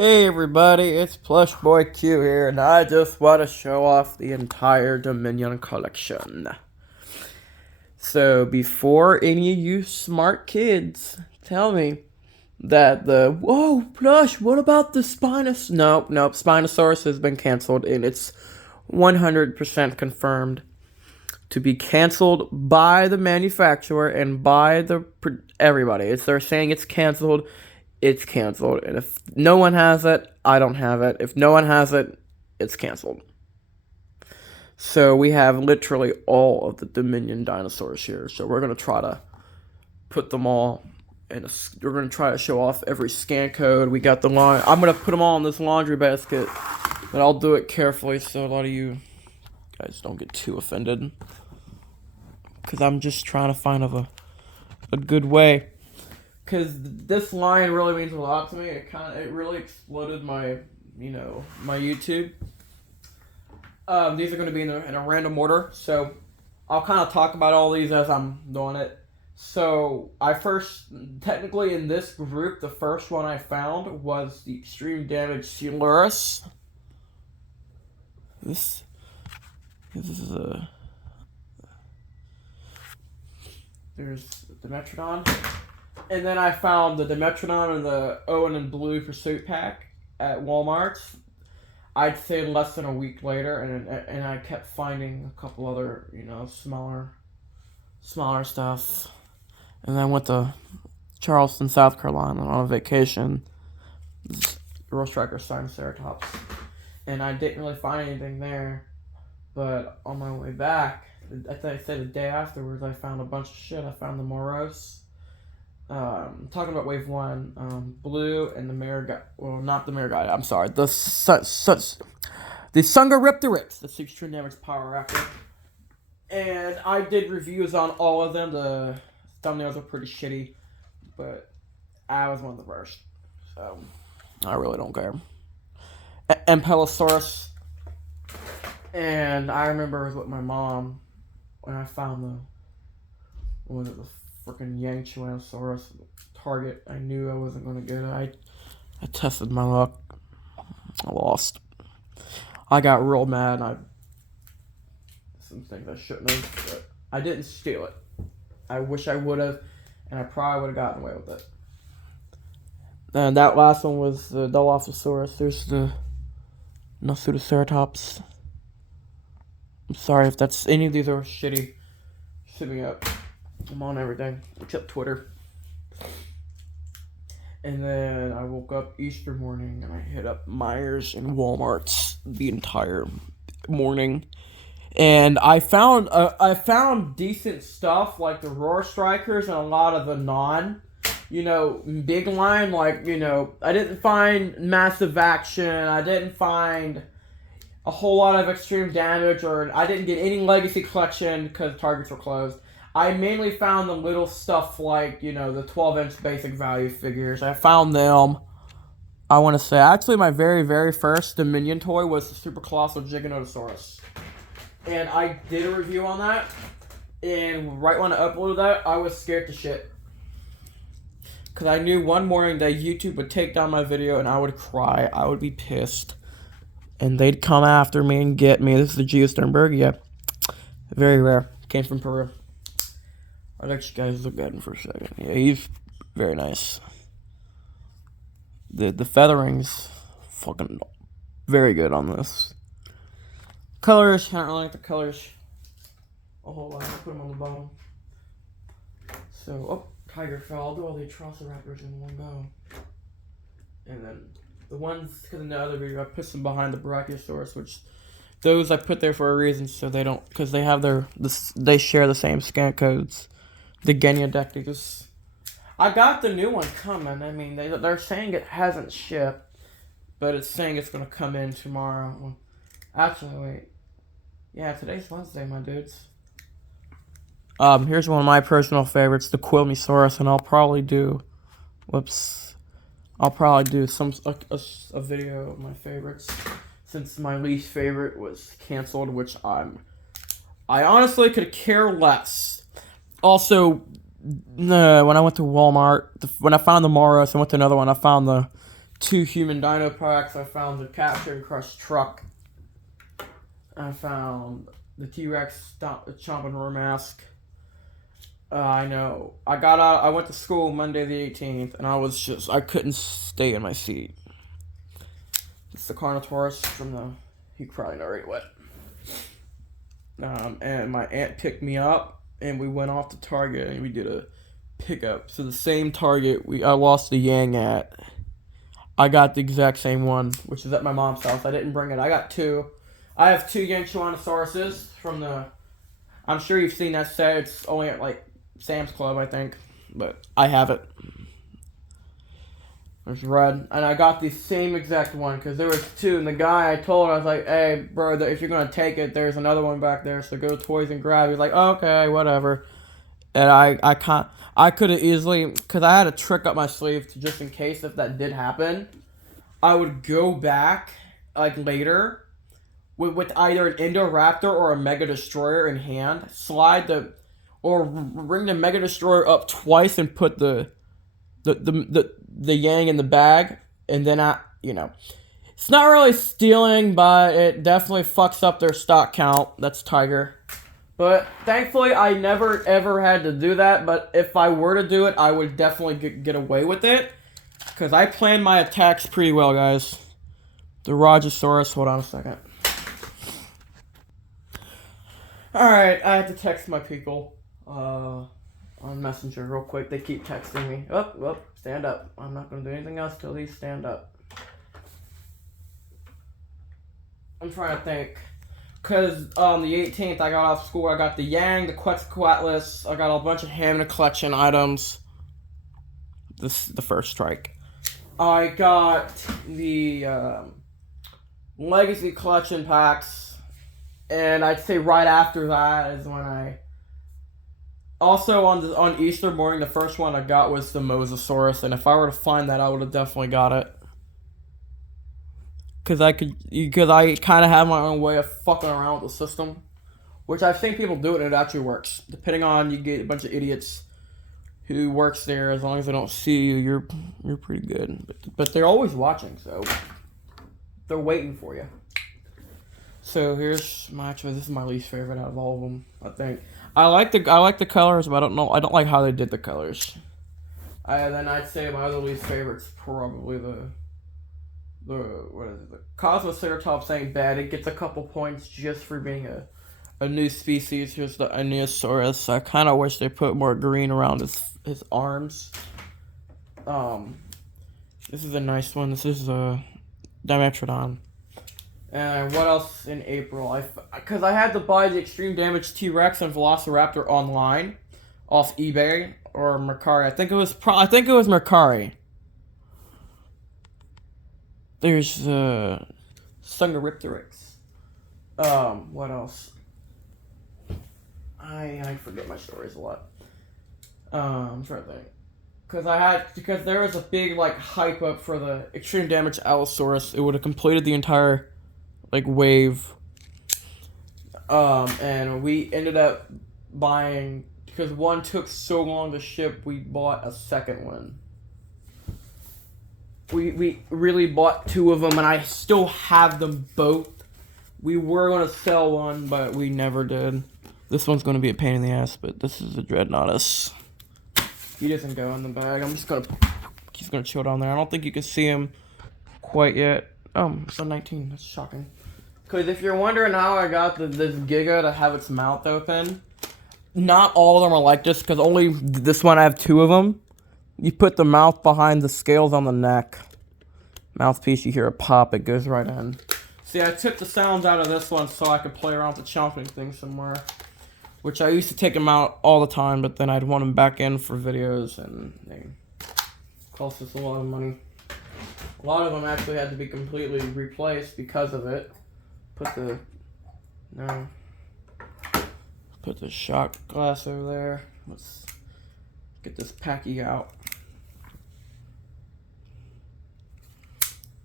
Hey everybody, it's Plush Boy Q here, and I just want to show off the entire Dominion collection. So, before any of you smart kids tell me that whoa, Plush, what about the Spinous? Nope, Spinosaurus has been canceled, and it's 100% confirmed to be canceled by the manufacturer and by everybody. They're saying it's canceled. And if no one has it, I don't have it. If no one has it, it's canceled. So we have literally all of the Dominion dinosaurs here. So we're going to try to put them all we're going to try to show off every scan code. We got the line. I'm going to put them all in this laundry basket, but I'll do it carefully so a lot of you guys don't get too offended. Because I'm just trying to find a good way. Because this line really means a lot to me. It really exploded my YouTube. These are going to be in a random order, so I'll kind of talk about all these as I'm doing it. So technically in this group, the first one I found was the extreme damage Coelurus. This is a. There's the Metrodon. And then I found the Dimetrodon and the Owen and Blue Pursuit Pack at Walmart. I'd say less than a week later, and I kept finding a couple other, smaller stuff. And then I went to Charleston, South Carolina on a vacation. Royal Striker Triceratops. And I didn't really find anything there. But on my way back, I think I said the day afterwards, I found a bunch of shit. I found the Moros. Talking about wave 1, Blue and the Mare well, not the Mare I'm sorry, the Sungariptorix, the extreme damage Power Raptor. And I did reviews on all of them. The thumbnails are pretty shitty, but I was one of the first, so I really don't care. Ampelosaurus, and I remember it was with my mom when I found the freaking Yanchuanosaurus target. I knew I wasn't going to get it. I tested my luck. I lost. I got real mad. Some things I shouldn't have, but I didn't steal it. I wish I would have, and I probably would have gotten away with it. And that last one was the Dilophosaurus. There's the Nasutoceratops. I'm sorry if that's any of these are shitty. Hit me up. I'm on everything except Twitter. And then I woke up Easter morning and I hit up Myers and Walmart's the entire morning. And I found decent stuff like the Roar Strikers and a lot of the big line. Like, I didn't find Massive Action. I didn't find a whole lot of extreme damage, or I didn't get any Legacy Collection because targets were closed. I mainly found the little stuff like, the 12-inch basic value figures. I found them. I want to say, actually, my very, very first Dominion toy was the Super Colossal Giganotosaurus. And I did a review on that. And right when I uploaded that, I was scared to shit. Because I knew one morning that YouTube would take down my video and I would cry. I would be pissed. And they'd come after me and get me. This is the Geosternbergia. Very rare. Came from Peru. I'll let you guys look at him for a second. Yeah, he's very nice. The feathering's fucking very good on this. Colors, I don't really like the colors a whole lot. I'll put them on the bottom. So, Tiger fell. I'll do all the Atrociraptors in one go. And then the ones, because in the other video, I put some behind the Brachiosaurus, which those I put there for a reason, so they don't, because they have they share the same scan codes. The Geniodecticus. I got the new one coming. I mean, they're saying it hasn't shipped, but it's saying it's going to come in tomorrow. Well, actually, wait. Yeah, today's Wednesday, my dudes. Here's one of my personal favorites, the Quilmesaurus, and I'll probably do a video of my favorites, since my least favorite was canceled, which I honestly could care less. Also, when I went to Walmart, when I found the Moros, I went to another one. I found the 2 human dino packs. I found the Capture and Crush truck. I found the T-Rex chomping roar mask. I know. I got out. I went to school Monday the 18th, and I couldn't stay in my seat. It's the Carnotaurus from the. You probably know already what. And my aunt picked me up, and we went off to Target, and we did a pickup. So the same Target I lost the Yang at. I got the exact same one, which is at my mom's house. I didn't bring it. I got 2. I have 2 Yanchuanosauruses from the. I'm sure you've seen that set. It's only at like Sam's Club, I think, but I have it. There's red, and I got the same exact one because there was 2. And the guy I told, I was like, "Hey, bro, if you're gonna take it, there's another one back there. So go to Toys and grab." He's like, oh, "Okay, whatever." And I could have easily, because I had a trick up my sleeve to just in case if that did happen, I would go back like later with either an Indoraptor or a Mega Destroyer in hand, or bring the Mega Destroyer up twice and put the Yang in the bag, and then it's not really stealing, but it definitely fucks up their stock count. That's Tiger. But thankfully, I never ever had to do that. But if I were to do it, I would definitely get away with it, because I planned my attacks pretty well, guys. The Rajasaurus. Hold on a second. Alright, I have to text my people on Messenger real quick. They keep texting me. Oh, stand up. I'm not going to do anything else till these stand up. I'm trying to think. Because on the 18th, I got off school. I got the Yang, the Quetzalcoatlus. I got a bunch of Hammond collection items. This is the first strike. I got the Legacy collection packs. And I'd say right after that is when I... Also, on Easter morning, the first one I got was the Mosasaurus. And if I were to find that, I would have definitely got it. Because I kind of have my own way of fucking around with the system. Which I've seen people do it and it actually works. Depending on, you get a bunch of idiots who works there. As long as they don't see you, you're pretty good. But they're always watching, so they're waiting for you. So here's this is my least favorite out of all of them, I think. I like the colors, but I don't like how they did the colors. Then I'd say my other least favorite's probably the Cosmoceratops ain't bad. It gets a couple points just for being a new species. Here's the Ankylosaurus. I kind of wish they put more green around his arms. This is a nice one. This is a Dimetrodon. And what else in April? Because I had to buy the Extreme Damage T-Rex and Velociraptor online off eBay or Mercari. I think it was Mercari. There's Sungaripteryx. What else? I forget my stories a lot. I'm trying to think. Because there was a big hype up for the Extreme Damage Allosaurus. It would have completed the entire wave. And we ended up buying, because one took so long to ship, we bought a second one. We really bought 2 of them, and I still have them both. We were going to sell one, but we never did. This one's going to be a pain in the ass, but this is a Dreadnoughtus. He doesn't go in the bag. He's going to chill down there. I don't think you can see him quite yet. It's a 19. That's shocking. Because if you're wondering how I got this Giga to have its mouth open, not all of them are like this, because only this one I have 2 of them. You put the mouth behind the scales on the neck. Mouthpiece, you hear a pop, it goes right in. See, I took the sounds out of this one so I could play around with the chomping thing somewhere. Which I used to take them out all the time, but then I'd want them back in for videos, and they cost us a lot of money. A lot of them actually had to be completely replaced because of it. Put the shot glass over there. Let's get this Packy out.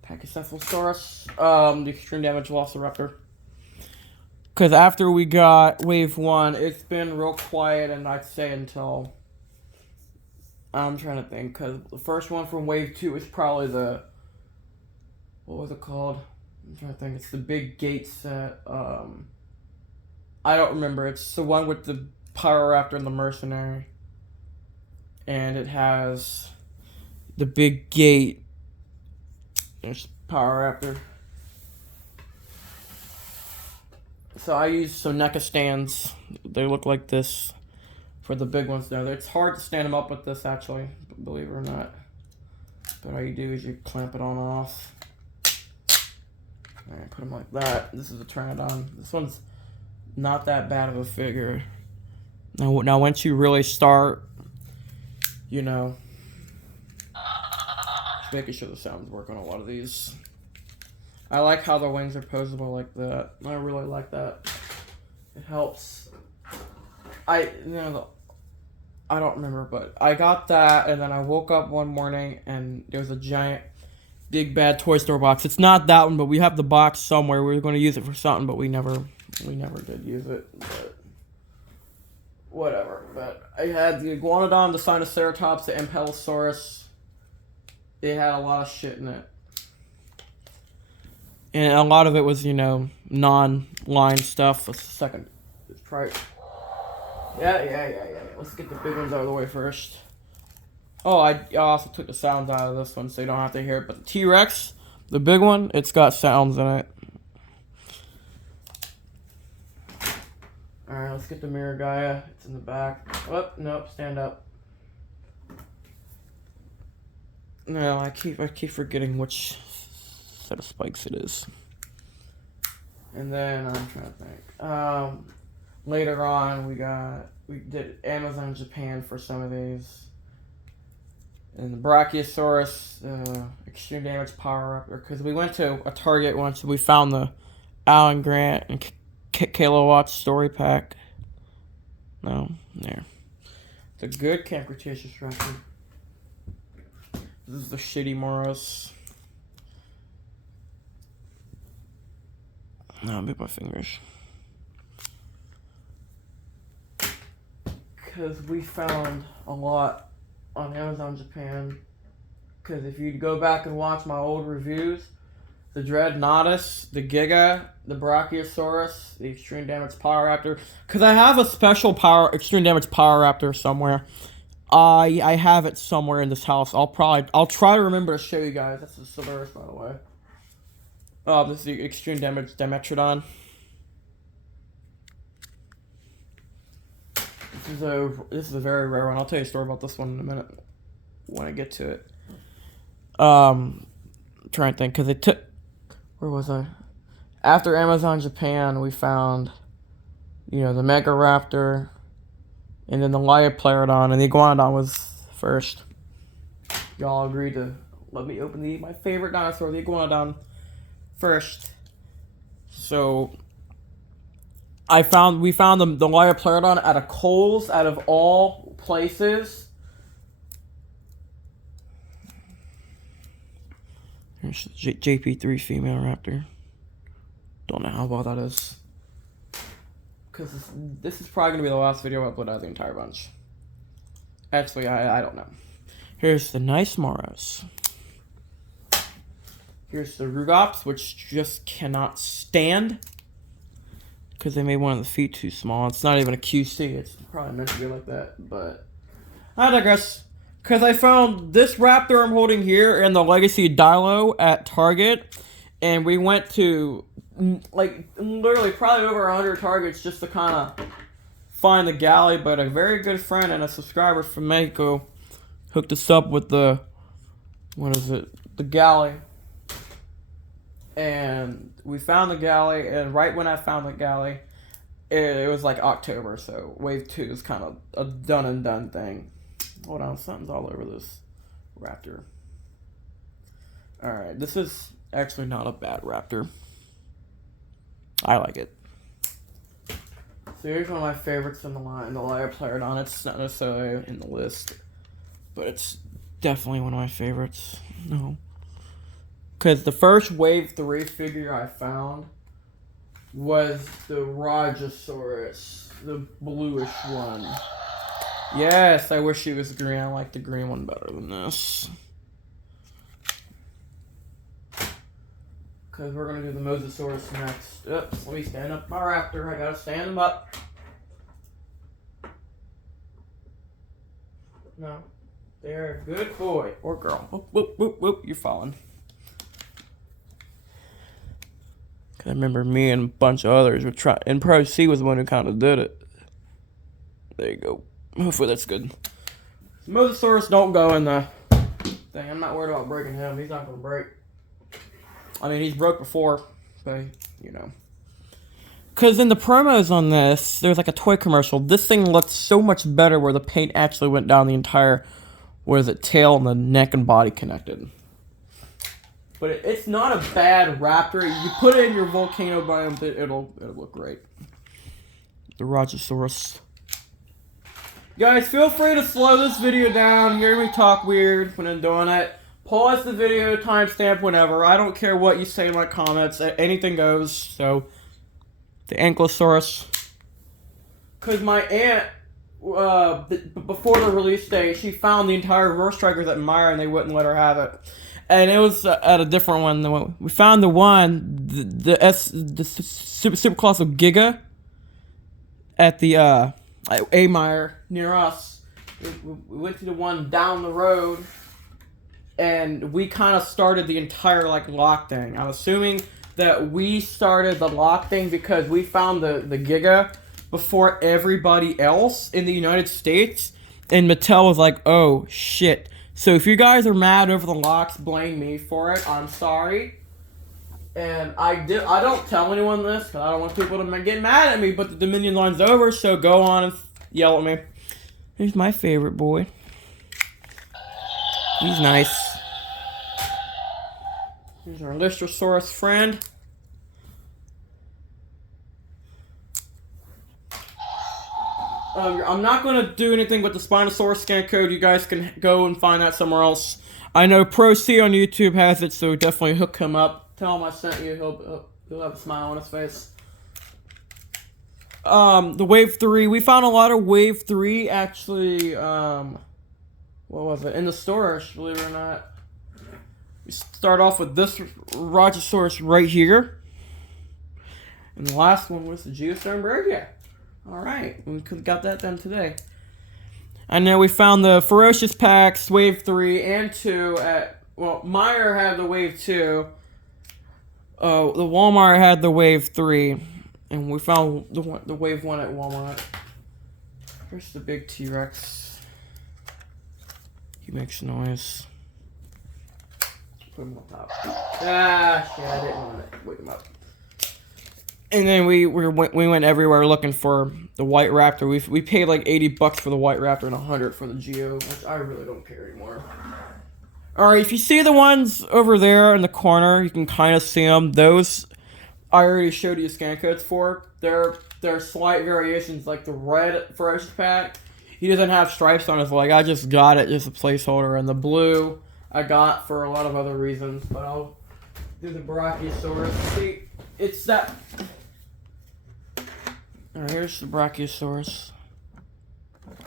Pachycephalosaurus, the Extreme Damage Velociraptor. Because after we got Wave 1, it's been real quiet, and I'd say until... I'm trying to think, because the first one from Wave 2 is probably the what was it called? I'm trying to think. It's the big gate set. I don't remember. It's the one with the Pyroraptor and the Mercenary. And it has the big gate. There's Pyroraptor. So I use some NECA stands. They look like this for the big ones there. It's hard to stand them up with this, actually, believe it or not. But all you do is you clamp it on off. Alright, put them like that. This is a Pteranodon. This one's not that bad of a figure. Now once you really start, you know, just making sure the sounds work on a lot of these. I like how the wings are posable like that. I really like that. It helps. I don't remember, but I got that, and then I woke up one morning, and there was a giant, big bad toy store box. It's not that one, but we have the box somewhere. We were going to use it for something, but we never did use it. But whatever. But I had the Iguanodon, the Sinoceratops, the Ampellosaurus. It had a lot of shit in it. And a lot of it was, you know, non-line stuff. Let's second. Let's try it. Yeah. Let's get the big ones out of the way first. Oh, I also took the sounds out of this one so you don't have to hear it. But the T-Rex, the big one, it's got sounds in it. Alright, let's get the Mirror Gaia. It's in the back. Oh, nope, stand up. No, I keep forgetting which set of spikes it is. And then I'm trying to think. Later on we did Amazon Japan for some of these. And the Brachiosaurus, Extreme Damage Pyroraptor, because we went to a Target once and we found the Alan Grant and Kilowatts story pack. No, there. It's a good Camp Cretaceous raptor. This is the shitty Moros. No, I bit my fingers. Because we found a lot on Amazon Japan. Because if you go back and watch my old reviews, the Dreadnoughtus, the Giga, the Brachiosaurus, the Extreme Damage Pyroraptor. Because I have a special Extreme Damage Pyroraptor somewhere. I have it somewhere in this house. I'll try to remember to show you guys. That's the Severus, by the way. This is the Extreme Damage Dimetrodon. This is a very rare one. I'll tell you a story about this one in a minute when I get to it. I'm trying to think, because it took... Where was I? After Amazon Japan, we found, you know, the Megaraptor, and then the Liopleurodon, and the Iguanodon was first. Y'all agreed to let me open my favorite dinosaur, the Iguanodon, first. So we found the Liopleurodon at a Kohl's, out of all places. Here's the JP3 female raptor. Don't know how well that is. Because this is probably going to be the last video I upload out of the entire bunch. Actually, I don't know. Here's the nice Moros. Here's the Rugops, which just cannot stand. Because they made one of the feet too small. It's not even a QC. It's probably meant to be like that. But I digress. Because I found this raptor I'm holding here in the Legacy Dilo at Target. And we went to, like, literally probably over 100 Targets just to kind of find the galley. But a very good friend and a subscriber from Mexico hooked us up with the, the galley. And we found the galley, and right when I found the galley, it was like October, so Wave 2 is kind of a done and done thing. Hold on, something's all over this raptor. Alright, this is actually not a bad raptor. I like it. So here's one of my favorites in the line, the Liopleurodon. It's not necessarily in the list, but it's definitely one of my favorites. No. Because the first Wave 3 figure I found was the Rajasaurus, the bluish one. Yes, I wish he was green. I like the green one better than this. because we're going to do the Mosasaurus next. Oops, let me stand up my raptor. I got to stand him up. No. There, good boy. Or girl. Whoop, whoop, whoop, whoop. You're falling. I remember me and a bunch of others were trying, and Pro C was the one who kind of did it. There you go. Hopefully that's good. Mosasaurus don't go in the thing. I'm not worried about breaking him. He's not going to break. I mean, he's broke before, but, you know. Because in the promos on this, there's like a toy commercial. This thing looked so much better where the paint actually went down the entire, tail and the neck and body connected. But it's not a bad raptor. You put it in your volcano biome, it'll look great. The Rajasaurus. Guys, feel free to slow this video down. Hear me talk weird when I'm doing it. Pause the video, timestamp whenever. I don't care what you say in my comments. Anything goes. So, the Ankylosaurus. Because my aunt, before the release date, she found the entire reverse strikers at Meyer and they wouldn't let her have it. And it was at a different one. We found the one, the super colossal Giga at the A Meyer near us. We went to the one down the road, and we kind of started the entire lock thing. I'm assuming that we started the lock thing because we found the Giga before everybody else in the United States, and Mattel was like, "Oh shit." So if you guys are mad over the locks, blame me for it. I'm sorry. And I don't tell anyone this because I don't want people to get mad at me, but the Dominion line's over, so go on and yell at me. Here's my favorite boy. He's nice. Here's our Lystrosaurus friend. I'm not going to do anything with the Spinosaurus scan code. You guys can go and find that somewhere else. I know Pro C on YouTube has it, so definitely hook him up. Tell him I sent you. He'll have a smile on his face. The Wave 3. We found a lot of Wave 3, actually, what was it? In the storage, believe it or not. We start off with this Rajasaurus right here. And the last one was the Geostone Bergia. Alright, we got that done today. And then we found the Ferocious Packs, Wave 3 and 2 at, Meyer had the Wave 2. The Walmart had the Wave 3. And we found the Wave 1 at Walmart. Here's the big T-Rex. He makes noise. Put him on top. Ah, shit, I didn't want to wake him up. And then we went everywhere looking for the White Raptor. We paid like $80 for the White Raptor and $100 for the Geo, which I really don't care anymore. Alright, if you see the ones over there in the corner, you can kind of see them. Those I already showed you scan codes for. They're slight variations, like the red Ferocious Pack. He doesn't have stripes on his leg. I just got it just a placeholder. And the blue I got for a lot of other reasons. But I'll do the Brachiosaurus. See, it's that... Alright, here's the Brachiosaurus.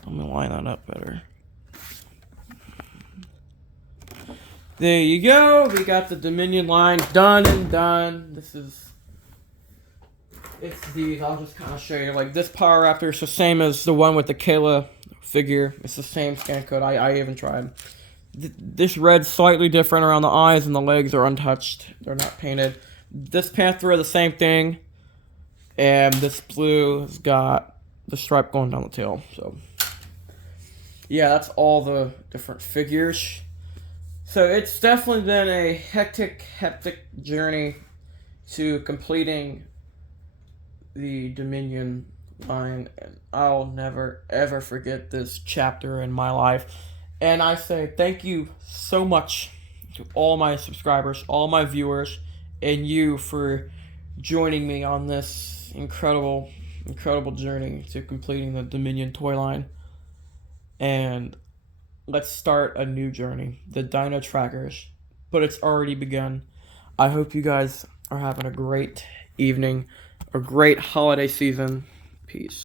I'm gonna line that up better. There you go. We got the Dominion line done and done. It's these. I'll just kind of show you. Like, this Power Raptor is the same as the one with the Kayla figure. It's the same scan code. I even tried. This red's slightly different around the eyes, and the legs are untouched. They're not painted. This Panther, the same thing. And this blue has got the stripe going down the tail. So, yeah, that's all the different figures. So it's definitely been a hectic journey to completing the Dominion line. And I'll never, ever forget this chapter in my life. And I say thank you so much to all my subscribers, all my viewers, and you for joining me on this incredible journey to completing the Dominion toy line. And let's start a new journey, the Dino Trackers. But it's already begun. I hope you guys are having a great evening, a great holiday season. Peace.